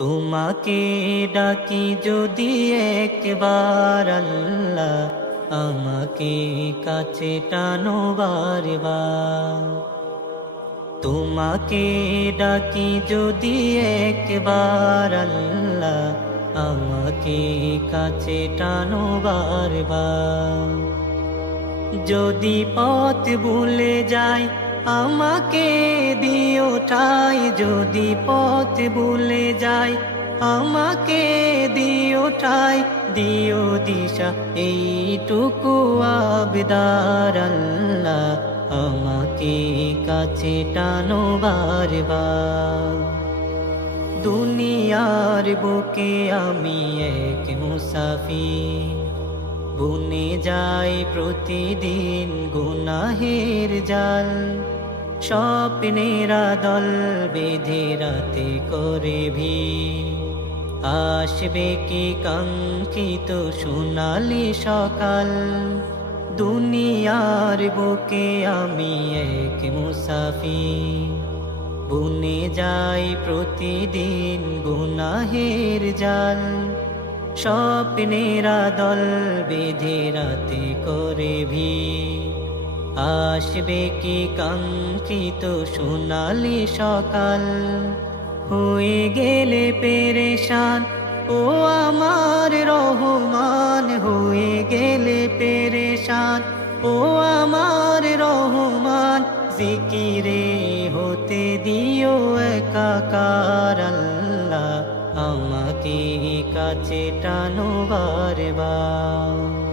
তোমাকে ডাকি যদি একবার আল্লাহ, আমাকে কাছে টানো বারবার। তোমাকে ডাকি যদি একবার আল্লাহ, আমাকে কাছে টানো বারবার। যদি পথ ভুলে যাই আমাকে দিও ঠাই, যদি পথ ভুলে যাই আমাকে দিও ঠাই, দিও দিশা এইটুকু আবদার আল্লাহ, আমাকে কাছে টানো বারবার। দুনিয়ার বুকে আমি এক মুসাফির, বুনে যাই প্রতিদিন গুনাহের জাল। স্বপ্নেরা দল বেঁধে রাতে করে ভিড়, আসবে কি কাঙ্ক্ষিত সোনালি সকাল। দুনিয়ার বুকে আমি এক মুসাফির, বুনে যাই প্রতিদিন গুনাহের জাল। স্বপ্নেরা দল বেঁধে রাতে করে ভিড়, আসবে কি কাঙ্ক্ষিত সোনালি সকাল। হয়ে গেলে পেরেশান ও আমার রহমান, হয়ে গেলে পেরেশান ও আমার রহমান। জিকিরে হতে দিও একাকার আল্লাহ, আমাকে কাছে টানো বারবার।